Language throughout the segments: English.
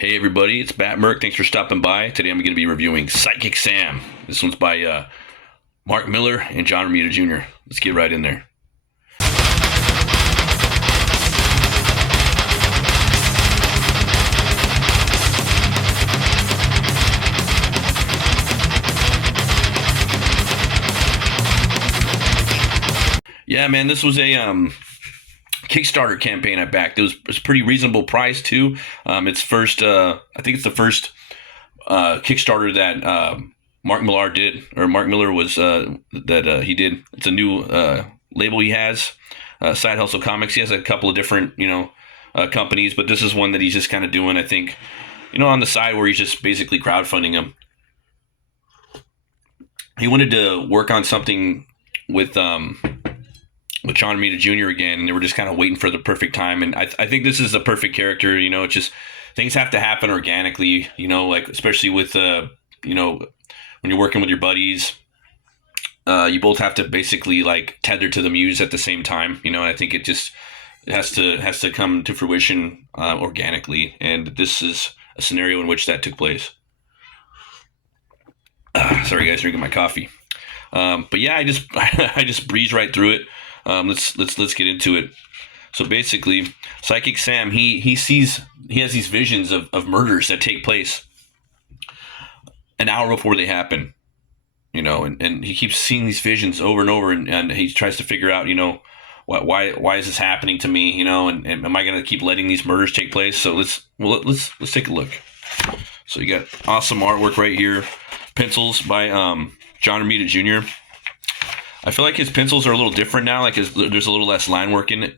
Hey everybody, it's Bat Merc. Thanks for stopping by. Today I'm going to be reviewing Psychic Sam. This one's by Mark Millar and John Romita Jr. Let's get right in there. Yeah, man, this was a Kickstarter campaign I backed. It was a pretty reasonable price too. It's first, I think it's the first Kickstarter that Mark Millar did, or Mark Millar was that he did. It's a new label he has, Side Hustle Comics. He has a couple of different, companies, but this is one that he's just kind of doing. I think, on the side where he's just basically crowdfunding them. He wanted to work on something with John Romita Jr. again, and they were just kind of waiting for the perfect time. And I think this is the perfect character. It's just things have to happen organically. Like especially with when you're working with your buddies, you both have to basically like tether to the muse at the same time. And I think it has to come to fruition organically. And this is a scenario in which that took place. Sorry, guys, drinking my coffee. But yeah, I just breeze right through it. Let's get into it. So basically, Psychic Sam, he has these visions of murders that take place an hour before they happen, and he keeps seeing these visions over and over, and he tries to figure out, why is this happening to me, and am I going to keep letting these murders take place? So let's take a look. So you got awesome artwork right here, pencils by John Romita Jr. I feel like his pencils are a little different now. Like there's a little less line work in it.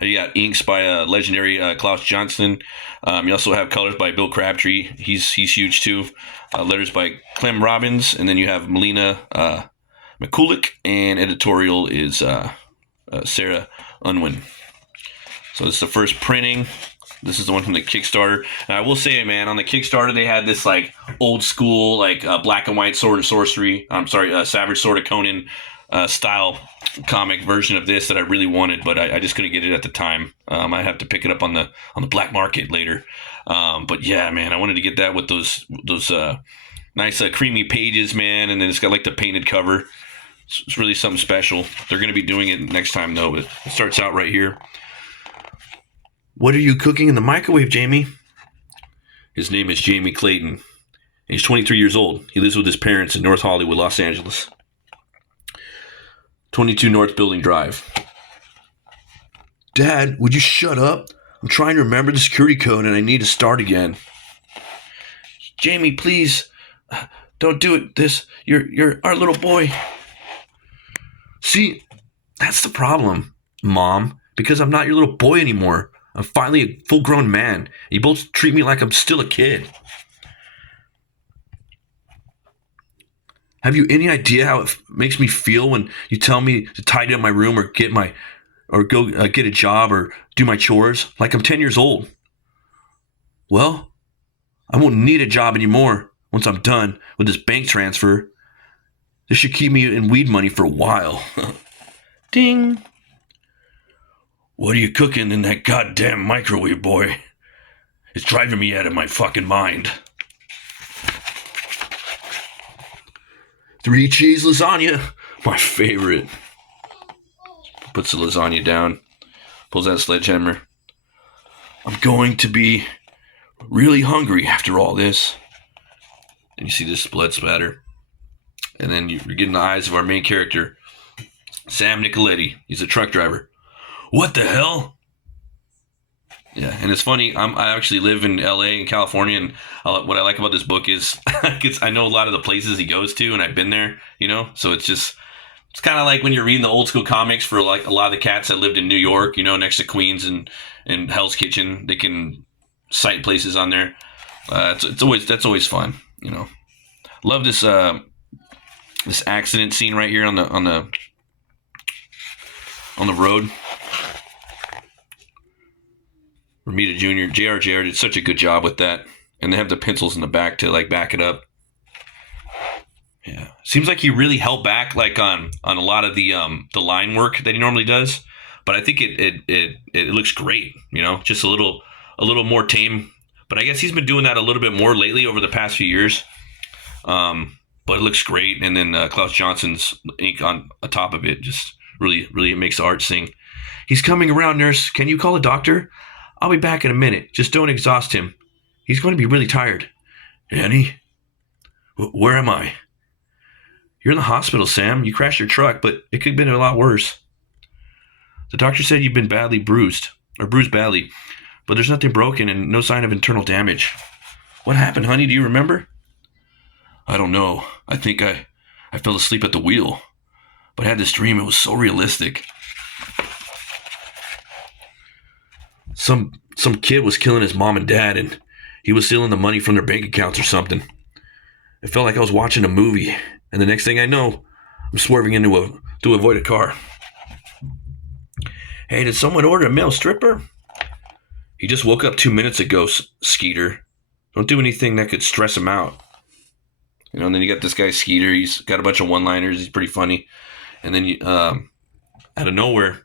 You got inks by legendary Klaus Johnson. You also have colors by Bill Crabtree. He's huge too. Letters by Clem Robbins, and then you have Melina McCulloch, and editorial is Sarah Unwin. So this is the first printing. This is the one from the Kickstarter. And I will say, man, on the Kickstarter, they had this like old school, like black and white Sword and Sorcery. Savage Sword of Conan style comic version of this that I really wanted, but I just couldn't get it at the time. I have to pick it up on the black market later. But yeah, man, I wanted to get that with those nice creamy pages, man, and then it's got like the painted cover. It's really something special. They're going to be doing it next time though. But it starts out right here. What are you cooking in the microwave, Jamie? His name is Jamie Clayton. He's 23 years old. He lives with his parents in North Hollywood, Los Angeles. 22 North Building Drive. Dad, would you shut up? I'm trying to remember the security code and I need to start again. Jamie, please, don't do it. You're our little boy. See, that's the problem, Mom, because I'm not your little boy anymore. I'm finally a full-grown man. You both treat me like I'm still a kid. Have you any idea how it makes me feel when you tell me to tidy up my room or go get a job or do my chores like I'm 10 years old? Well, I won't need a job anymore once I'm done with this bank transfer. This should keep me in weed money for a while. Ding. What are you cooking in that goddamn microwave, boy? It's driving me out of my fucking mind. 3 cheese lasagna. My favorite. Puts the lasagna down. Pulls out a sledgehammer. I'm going to be really hungry after all this. And you see this blood splatter. And then you're getting the eyes of our main character, Sam Nicoletti. He's a truck driver. What the hell? Yeah, and it's funny. I actually live in LA in California, and what I like about this book is I know a lot of the places he goes to, and I've been there. So it's kind of like when you're reading the old school comics for like a lot of the cats that lived in New York, next to Queens and Hell's Kitchen. They can cite places on there. That's always fun. Love this this accident scene right here on the road. Romita Jr., J.R. did such a good job with that. And they have the pencils in the back to like back it up. Yeah. Seems like he really held back like on a lot of the line work that he normally does. But I think it looks great, just a little more tame But I guess he's been doing that a little bit more lately over the past few years. But it looks great. And then Klaus Johnson's ink on top of it just really makes the art sing. He's coming around, nurse. Can you call a doctor? I'll be back in a minute. Just don't exhaust him. He's going to be really tired. Annie? Where am I? You're in the hospital, Sam. You crashed your truck, but it could have been a lot worse. The doctor said you've been badly bruised badly, but there's nothing broken and no sign of internal damage. What happened, honey? Do you remember? I don't know. I think I fell asleep at the wheel, but I had this dream. It was so realistic. Some kid was killing his mom and dad, and he was stealing the money from their bank accounts or something. It felt like I was watching a movie, and the next thing I know, I'm swerving to avoid a car. Hey, did someone order a male stripper? He just woke up 2 minutes ago, Skeeter. Don't do anything that could stress him out. And then you got this guy, Skeeter. He's got a bunch of one-liners. He's pretty funny. And then out of nowhere,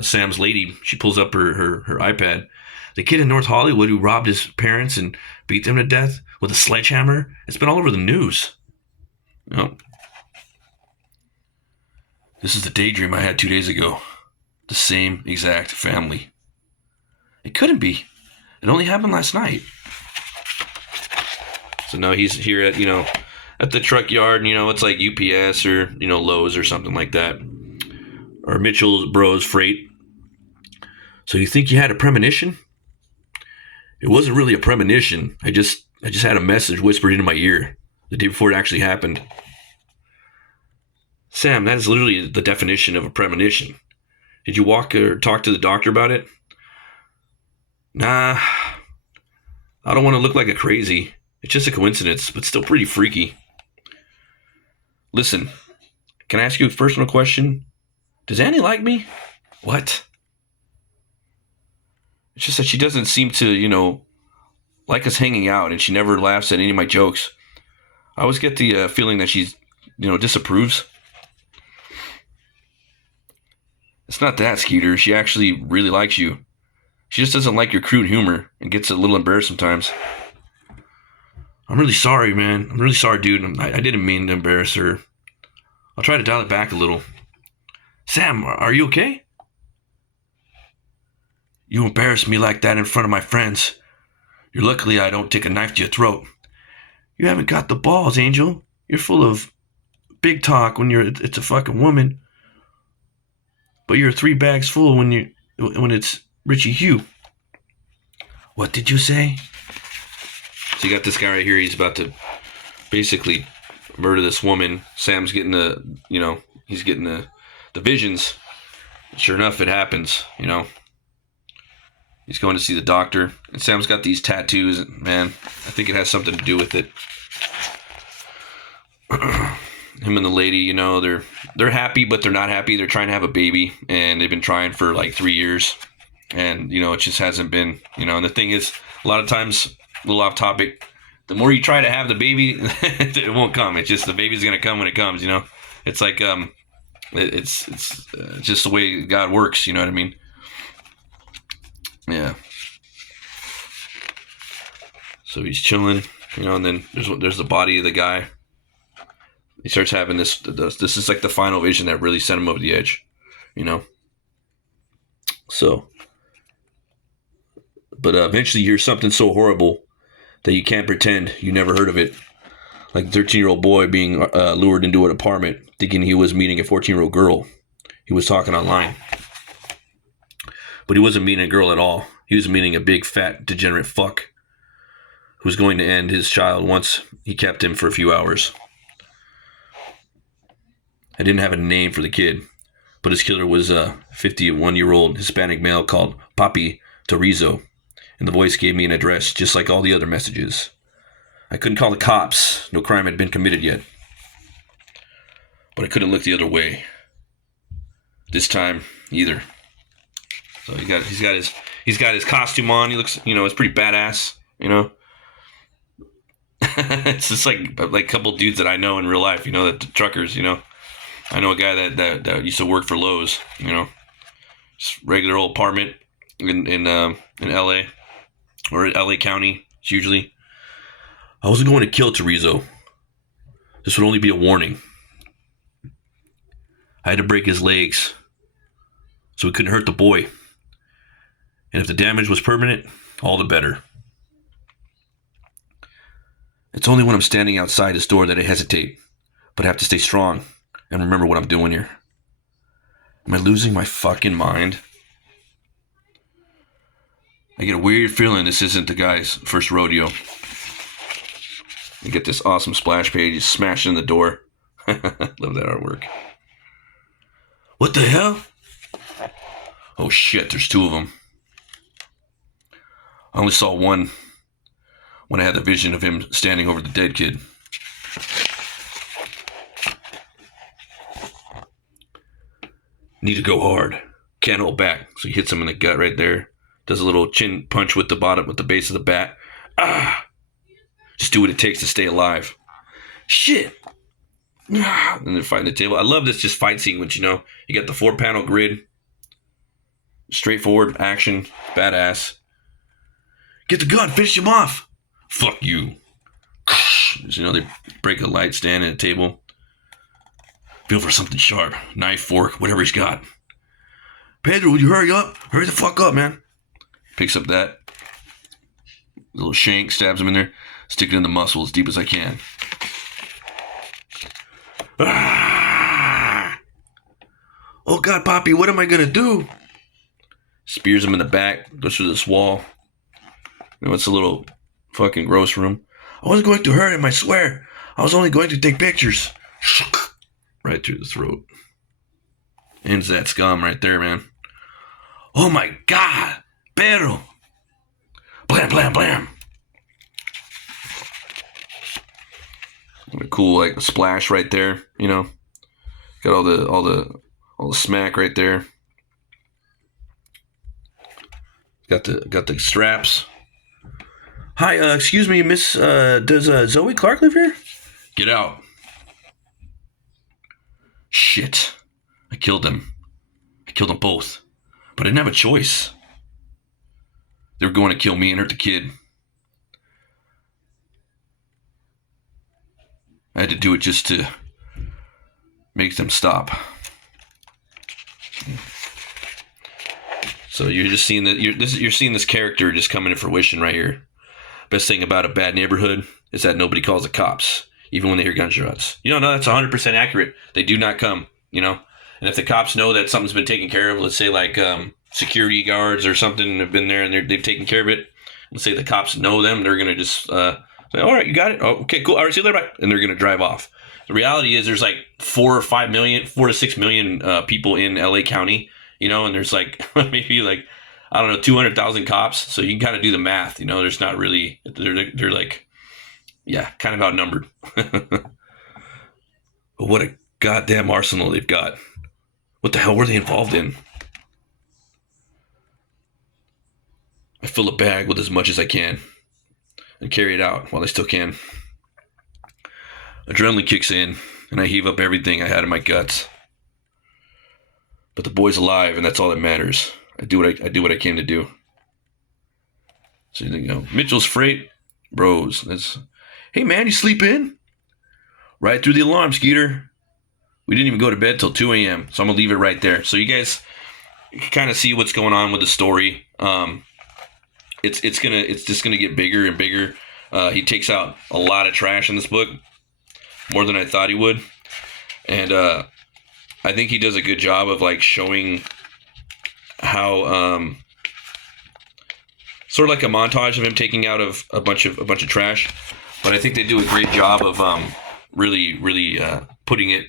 Sam's lady, she pulls up her iPad. The kid in North Hollywood who robbed his parents and beat them to death with a sledgehammer. It's been all over the news. This is the daydream I had 2 days ago. The same exact family. It couldn't be. It only happened last night. So now he's here at the truck yard. It's like UPS or Lowe's or something like that, or Mitchell Bros Freight. So you think you had a premonition? It wasn't really a premonition. I just had a message whispered into my ear the day before it actually happened. Sam, that is literally the definition of a premonition. Did you walk or talk to the doctor about it? Nah, I don't want to look like a crazy. It's just a coincidence, but still pretty freaky. Listen, can I ask you a personal question? Does Annie like me? What? It's just that she doesn't seem to, like us hanging out, and she never laughs at any of my jokes. I always get the feeling that she's, disapproves. It's not that, Skeeter. She actually really likes you. She just doesn't like your crude humor and gets a little embarrassed sometimes. I'm really sorry, man. I'm really sorry, dude. I didn't mean to embarrass her. I'll try to dial it back a little. Sam, are you okay? You embarrass me like that in front of my friends. You're luckily I don't take a knife to your throat. You haven't got the balls, Angel. You're full of big talk when it's a fucking woman. But you're 3 bags full when it's Richie Hugh. What did you say? So you got this guy right here. He's about to basically murder this woman. Sam's getting he's getting the visions. Sure enough, it happens, He's going to see the doctor. And Sam's got these tattoos. Man, I think it has something to do with it. Him and the lady, they're happy, but they're not happy. They're trying to have a baby, and they've been trying for like 3 years. And, it just hasn't been, and the thing is, a lot of times, a little off topic, the more you try to have the baby, it won't come. It's just the baby's going to come when it comes, It's like, it's just the way God works, you know what I mean? Yeah. So he's chilling, and then there's the body of the guy. He starts having this is like the final vision that really sent him over the edge, So, but eventually you hear something so horrible that you can't pretend you never heard of it. Like a 13-year-old boy being lured into an apartment thinking he was meeting a 14-year-old girl. He was talking online. But he wasn't meeting a girl at all. He was meeting a big, fat, degenerate fuck who was going to end his child once he kept him for a few hours. I didn't have a name for the kid, but his killer was a 51-year-old Hispanic male called Papi Torizo, and the voice gave me an address just like all the other messages. I couldn't call the cops. No crime had been committed yet. But I couldn't look the other way. This time, either. So he's got his costume on. He looks, it's pretty badass, It's just like a couple dudes that I know in real life, the truckers, I know a guy that used to work for Lowe's, just regular old apartment in LA. or LA County. It's usually. I wasn't going to kill Teresa. This would only be a warning. I had to break his legs so he couldn't hurt the boy. And if the damage was permanent, all the better. It's only when I'm standing outside his door that I hesitate, but I have to stay strong and remember what I'm doing here. Am I losing my fucking mind? I get a weird feeling this isn't the guy's first rodeo. I get this awesome splash page. He's smashing in the door. Love that artwork. What the hell? Oh shit, there's two of them. I only saw one when I had the vision of him standing over the dead kid. Need to go hard. Can't hold back. So he hits him in the gut right there. Does a little chin punch with the base of the bat. Ah! Just do what it takes to stay alive. Shit! Ah! And they're fighting the table. I love this just fight sequence, you know. You got the 4-panel grid. Straightforward action. Badass. Get the gun. Finish him off. Fuck you. You know, they break a light stand at a table. Feel for something sharp. Knife, fork, whatever he's got. Pedro, will you hurry up? Hurry the fuck up, man. Picks up that little shank, stabs him in there, stick it in the muscle as deep as I can. Ah! Oh God, Poppy, what am I gonna do? Spears him in the back, goes through this wall. You know, it's a little fucking gross room. I wasn't going to hurt him, I swear. I was only going to take pictures. Right through the throat. Ends that scum right there, man. Oh my God. Pedro. Blam, blam, blam. A cool like splash right there, you know. Got all the smack right there. Got the straps. Hi, excuse me, Miss. Does Zoe Clark live here? Get out. Shit. I killed them. I killed them both. But I didn't have a choice. They were going to kill me and hurt the kid. I had to do it just to make them stop. So you're just seeing that you're seeing this character just coming to fruition right here. Best thing about a bad neighborhood is that nobody calls the cops, even when they hear gunshots. You know, no, that's 100% accurate. They do not come, you know. And if the cops know that something's been taken care of, let's say like security guards or something have been there and they've taken care of it. Let's say the cops know them, they're going to just say, all right, you got it. Oh, okay, cool. All right, see you later, bye. And they're going to drive off. The reality is there's like 4 to 6 million people in LA County, you know, and there's like maybe like, I don't know, 200,000 cops. So you can kind of do the math, you know, there's not really, they're like, yeah, kind of outnumbered. But what a goddamn arsenal they've got. What the hell were they involved in? I fill a bag with as much as I can and carry it out while I still can. Adrenaline kicks in and I heave up everything I had in my guts. But the boy's alive and that's all that matters. I do what I came to do. So you know, Mitchell's Freight Bros. That's, hey man, you sleep in? Right through the alarm, Skeeter. We didn't even go to bed till 2 a.m. So I'm gonna leave it right there. So you guys can kind of see what's going on with the story. It's just gonna get bigger and bigger. He takes out a lot of trash in this book, more than I thought he would, and I think he does a good job of like showing how sort of like a montage of him taking out of a bunch of trash. But I think they do a great job of really putting it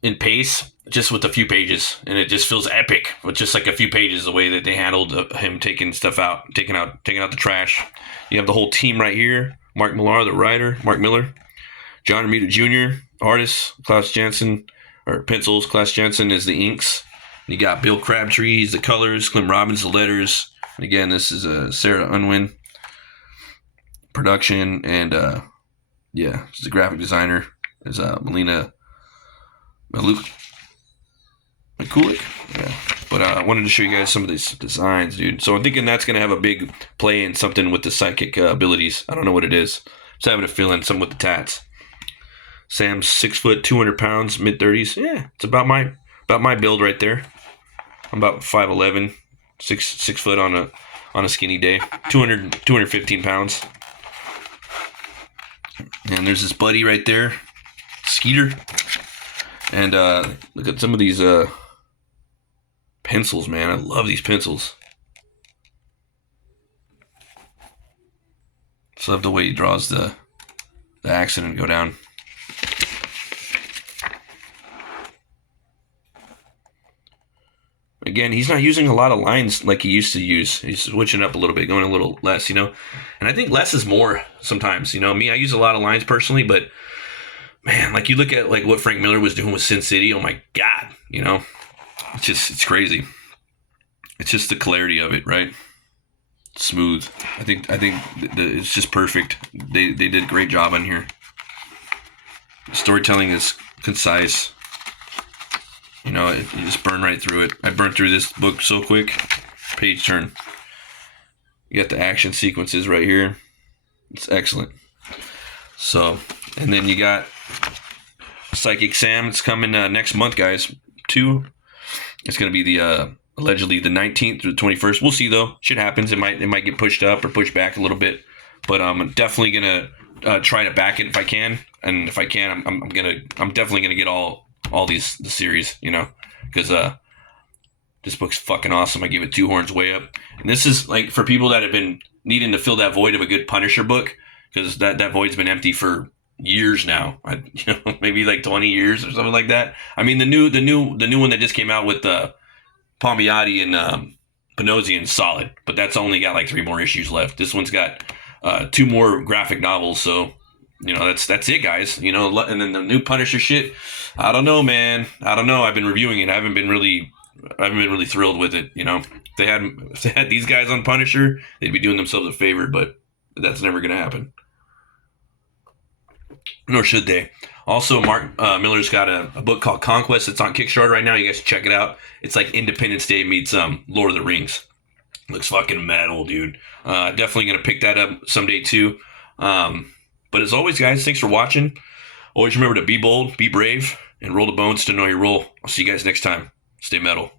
in pace just with a few pages, and it just feels epic with just like a few pages, the way that they handled him taking stuff out, taking out the trash. You have the whole team right here. Mark Millar, the writer, Mark Miller, John Romita Jr., artist, Klaus Janson, or pencils, Klaus Janson is the inks. You got Bill Crabtree, he's the colors, Clem Robbins, the letters. And again, this is Sarah Unwin production, and yeah, she's the graphic designer. Is Melina Mikulik. Yeah. But I wanted to show you guys some of these designs, dude. So I'm thinking that's going to have a big play in something with the psychic abilities. I don't know what it is. Just having a feeling something with the tats. Sam's 6 foot, 200 pounds, mid 30s. Yeah, it's about my build right there. I'm about 5'11", 6 foot on a skinny day. 215 pounds. And there's this buddy right there, Skeeter. And look at some of these pencils, man. I love these pencils. Just love the way he draws the accident go down. Again, he's not using a lot of lines like he used to use. He's switching up a little bit, going a little less, And I think less is more sometimes, Me, I use a lot of lines personally, but man, like you look at like what Frank Miller was doing with Sin City. Oh my God, it's crazy. It's just the clarity of it, right? Smooth. I think it's just perfect. They did a great job on here. The storytelling is concise. You just burn right through it. I burned through this book so quick. Page turn. You got the action sequences right here. It's excellent. So, and then you got Psychic Sam. It's coming next month, guys. 2. It's going to be the allegedly the 19th through the 21st. We'll see though. Shit happens. It might get pushed up or pushed back a little bit. But I'm definitely gonna try to back it if I can. And if I can, I'm definitely gonna get all the series, because this book's fucking awesome. I give it 2 horns way up. And this is like for people that have been needing to fill that void of a good Punisher book, because that void's been empty for years now. Maybe like 20 years or something like that. I mean, the new one that just came out with Palmiotti and Panosian is solid, but that's only got like 3 more issues left. This one's got 2 more graphic novels, so that's it, guys. And then the new Punisher shit, I don't know, man. I don't know. I've been reviewing it. I haven't been really thrilled with it. If they had these guys on Punisher, they'd be doing themselves a favor, but that's never gonna happen. Nor should they. Also, Mark Miller's got a book called Conquest. It's on Kickstarter right now. You guys should check it out. It's like Independence Day meets Lord of the Rings. Looks fucking metal, dude. Definitely gonna pick that up someday too. But as always, guys, thanks for watching. Always remember to be bold, be brave, and roll the bones to know your role. I'll see you guys next time. Stay metal.